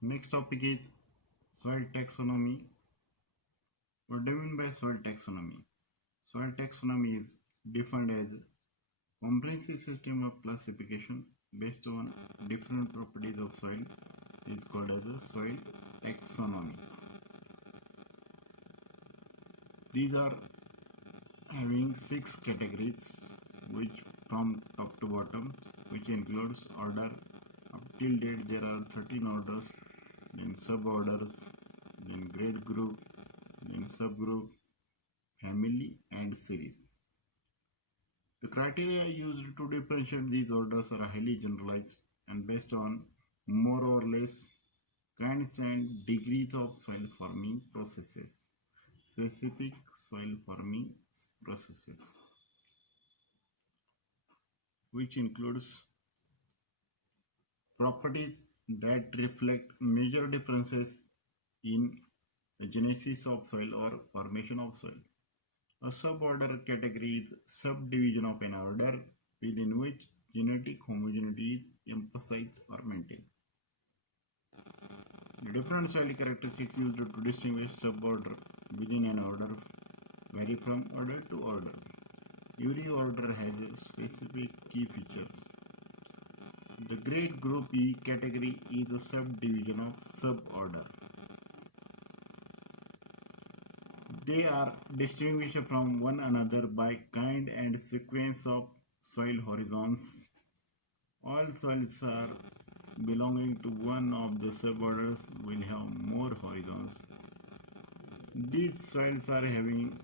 Next topic is soil taxonomy. What do you mean by soil taxonomy? Soil taxonomy is defined as a comprehensive system of classification based on different properties of soil is called as a soil taxonomy. These are having 6 categories which from top to bottom, which includes order. Up till date there are 13 orders, then suborders, then grade group, then subgroup, family and series. The criteria used to differentiate these orders are highly generalized and based on more or less kinds and degrees of soil forming processes. Specific soil forming processes, which includes properties that reflect major differences in the genesis of soil or formation of soil. A suborder category is subdivision of an order within which genetic homogeneity is emphasized or maintained. The different soil characteristics used to distinguish suborder within an order vary from order to order. Every order has specific key features. The grade group E category is a subdivision of suborder. They are distinguished from one another by kind and sequence of soil horizons. All soils are belonging to one of the suborders will have more horizons. These soils are having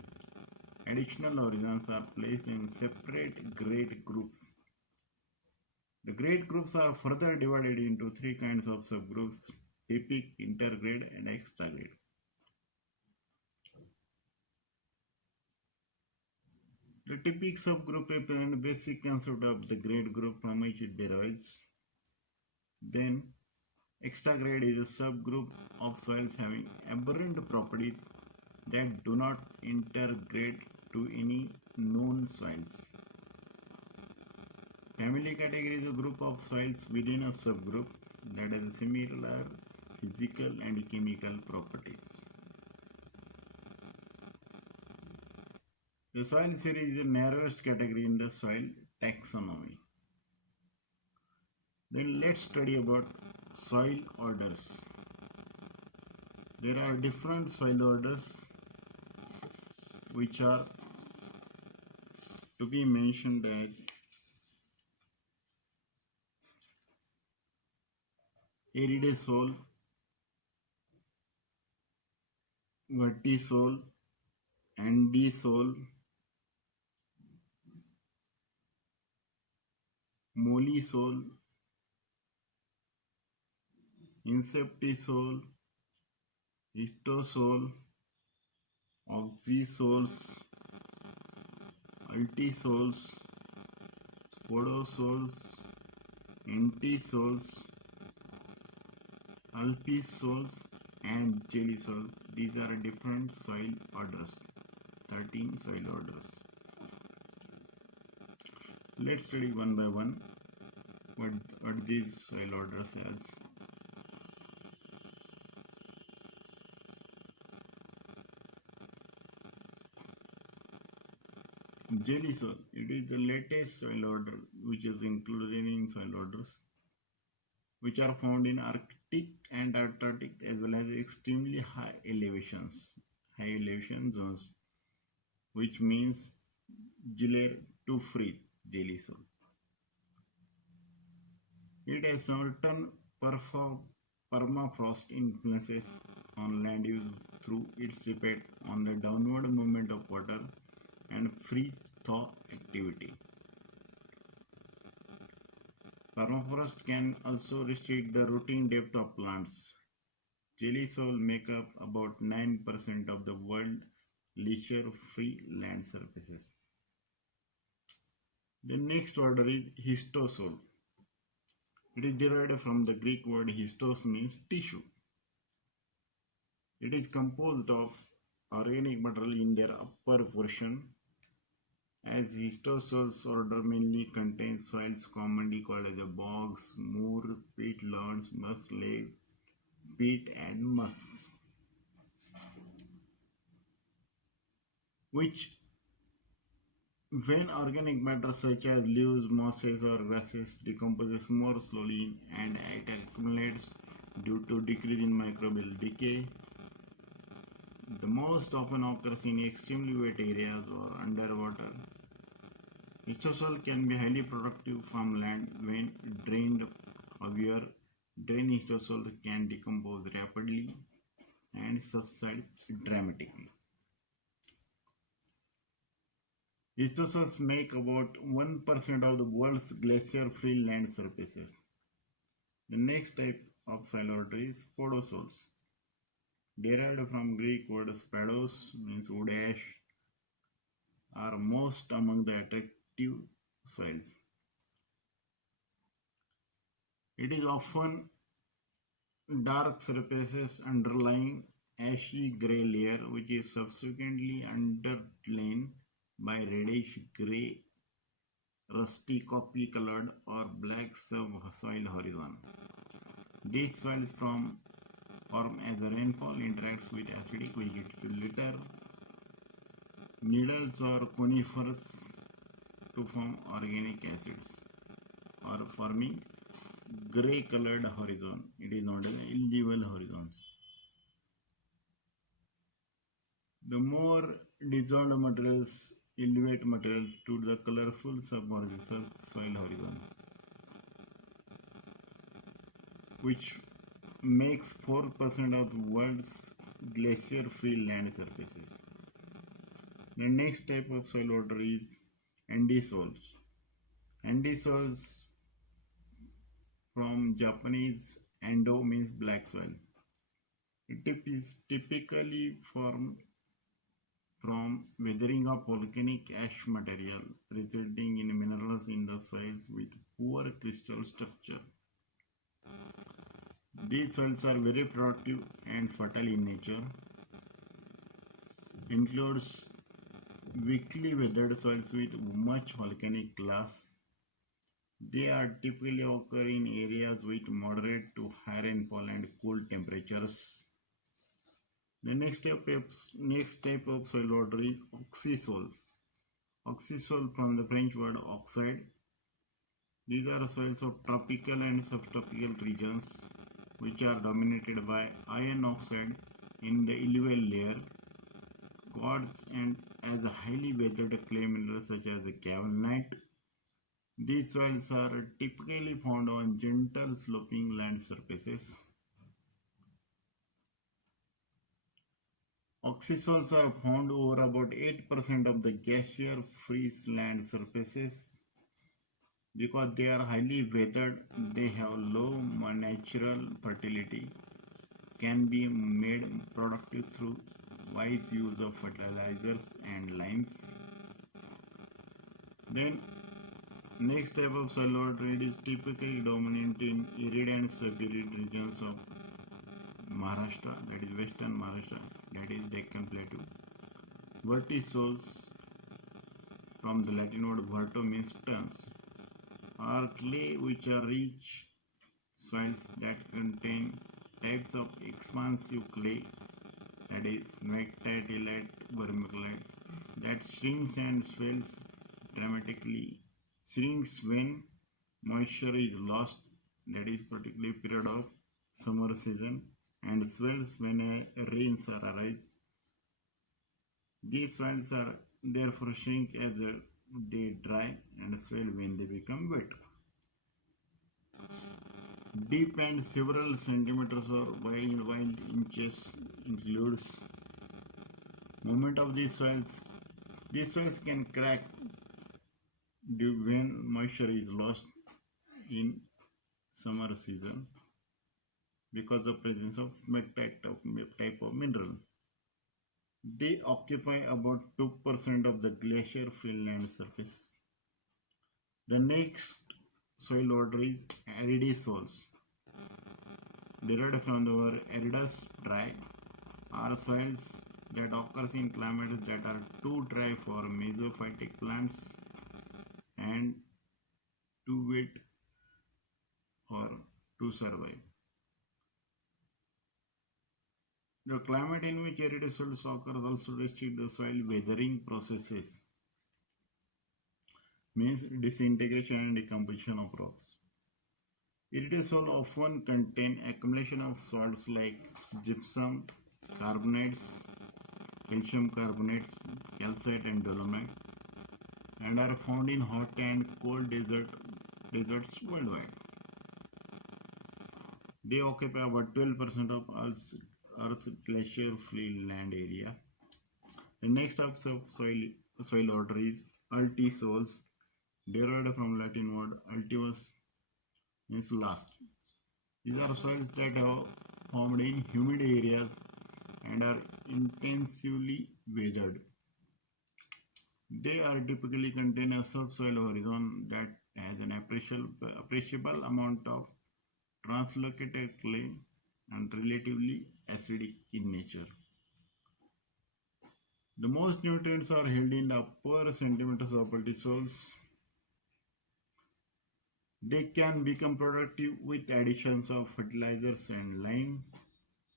additional horizons are placed in separate grade groups. The grade groups are further divided into 3 kinds of subgroups: typic, intergrade, and extragrade. The typic subgroup represents the basic concept of the grade group from which it derives. Then, extragrade is a subgroup of soils having aberrant properties that do not intergrade to any known soils. Family category is a group of soils within a subgroup that has similar physical and chemical properties. The soil series is the narrowest category in the soil taxonomy. Then let's study about soil orders. There are different soil orders which are to be mentioned as aridisol, vertisol, andisol, molisol, inceptisol, histosol, oxysols, altisols, spodosols, entisols, alpisols, and gelisol. These are different soil orders, 13 soil orders. Let's study one by one what these soil orders has. Gelisol, it is the latest soil order which is included in soil orders, which are found in Arctic and Antarctic as well as extremely high elevation zones, which means gelar to freeze, gelisol. It has certain permafrost influences on land use through its effect on the downward movement of water and freeze-thaw activity. Permafrost can also restrict the rooting depth of plants. Gelisol make up about 9% of the world leisure-free land surfaces. The next order is histosol. It is derived from the Greek word histos, means tissue. It is composed of organic material in their upper portion. As histosols order mainly contains soils commonly called as bogs, moor, peatlands, musk lakes, peat, and musks, which when organic matter such as leaves, mosses, or grasses decomposes more slowly and it accumulates due to decrease in microbial decay. The most often occurs in extremely wet areas or underwater. Histosol can be highly productive farmland when drained. However, drained histosol can decompose rapidly and subsides dramatically. Histosols make about 1% of the world's glacier-free land surfaces. The next type of soil order is podosols, derived from Greek word spados, means wood ash, are most among the attractive soils. It is often dark surfaces underlying ashy gray layer which is subsequently underlain by reddish gray, rusty coffee colored or black subsoil horizon. These soils form as the rainfall interacts with acidic vegetative litter, needles or conifers to form organic acids or forming grey colored horizon. It is known as illevel horizons. The more dissolved materials elevate materials to the colorful subsoil horizon, which makes 4% of the world's glacier-free land surfaces. The next type of soil order is andisols. Andisols from Japanese ando means black soil. It is typically formed from weathering of volcanic ash material resulting in minerals in the soils with poor crystal structure. These soils are very productive and fertile in nature. Includes weakly weathered soils with much volcanic glass. They are typically occur in areas with moderate to high rainfall and cool temperatures. The next type of soil order is oxysol. Oxysol from the French word oxide. These are soils of tropical and subtropical regions which are dominated by iron oxide in the alluvial layer, quartz, and as a highly weathered clay minerals such as cavernite. These soils are typically found on gentle sloping land surfaces. Oxysols are found over about 8% of the glacier-free land surfaces. Because they are highly weathered, they have low natural fertility, can be made productive through wise use of fertilizers and limes. Then next type of soil order is typically dominant in arid and sub-arid regions of Maharashtra, that is western Maharashtra, that is Deccan Plateau. Vertisols from the Latin word verto means turns, are clay which are rich soils that contain types of expansive clay, that is mectite, vermiculite, that shrinks and swells dramatically, shrinks when moisture is lost, that is particularly period of summer season, and swells when rains arise. These soils are therefore shrink as they dry and swell when they become wet. Deep and several centimeters or wild inches includes movement of these soils. These soils can crack when moisture is lost in summer season because of presence of smectite type of mineral. They occupy about 2% of the glacier-free land surface. The next soil order is aridisols. Derived from the word aridus, dry, are soils that occurs in climates that are too dry for mesophytic plants and too wet for to survive. The climate in which aerodisol occurs also restrict the soil weathering processes, means disintegration and decomposition of rocks. Aerodisol often contain accumulation of salts like gypsum, carbonates, calcium carbonates, calcite and dolomite, and are found in hot and cold deserts worldwide. They occupy about 12% of Earth's glacier-free land area. The next type of soil order is altisols, derived from Latin word altius, means last. These are soils that have formed in humid areas and are intensively weathered. They are typically contain a subsoil horizon that has an appreciable amount of translocated clay and relatively acidic in nature. The most nutrients are held in the upper centimeters of altisols. They can become productive with additions of fertilizers and lime,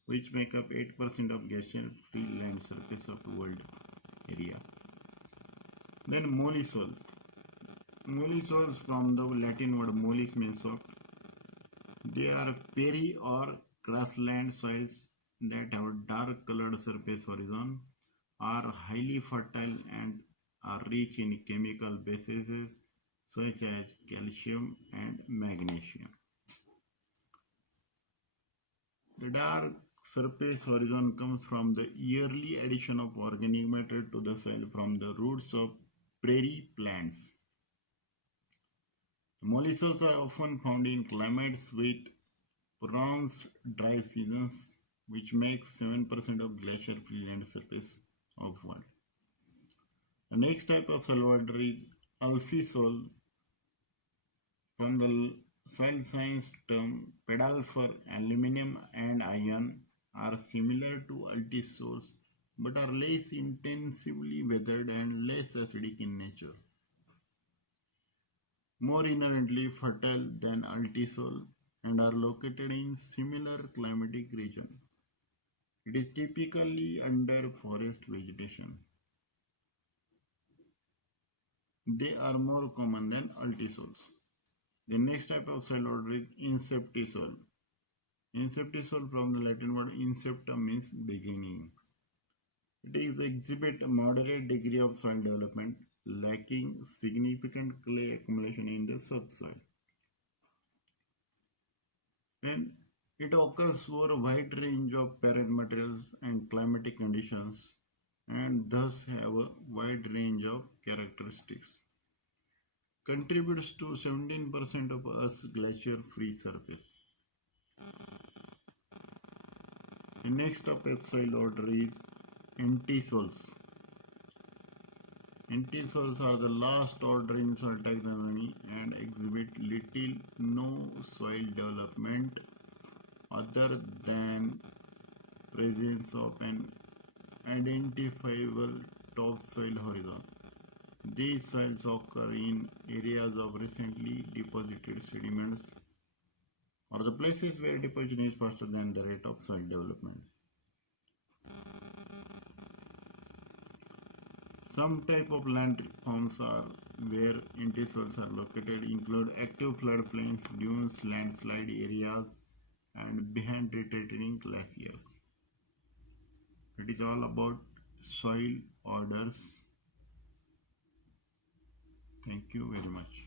which make up 8% of glacier-free land surface of the world area. Then molly soil. Molly soils from the Latin word mollis means soft. They are peary or grassland soils that have a dark colored surface horizon, are highly fertile and are rich in chemical bases such as calcium and magnesium. The dark surface horizon comes from the yearly addition of organic matter to the soil from the roots of prairie plants. Molluscs are often found in climates with pronounced dry seasons, which makes 7% of glacier-free land surface of world. The next type of soil order is alphisol, from the soil science term pedal for aluminum and iron, are similar to altisols but are less intensively weathered and less acidic in nature. More inherently fertile than altisol and are located in similar climatic region. It is typically under forest vegetation. They are more common than altisols. The next type of soil order is inceptisol. Inceptisol from the Latin word inceptum means beginning. It is exhibit a moderate degree of soil development, lacking significant clay accumulation in the subsoil. And it occurs over a wide range of parent materials and climatic conditions, and thus have a wide range of characteristics. Contributes to 17% of Earth's glacier-free surface. The next type of soil order is antisols. Antisols are the last order in soil taxonomy and exhibit little no soil development other than presence of an identifiable topsoil horizon. These soils occur in areas of recently deposited sediments or the places where deposition is faster than the rate of soil development. Some type of land forms are where antisols are located include active floodplains, dunes, landslide areas, and behind retreating glaciers. It is all about soil orders. Thank you very much.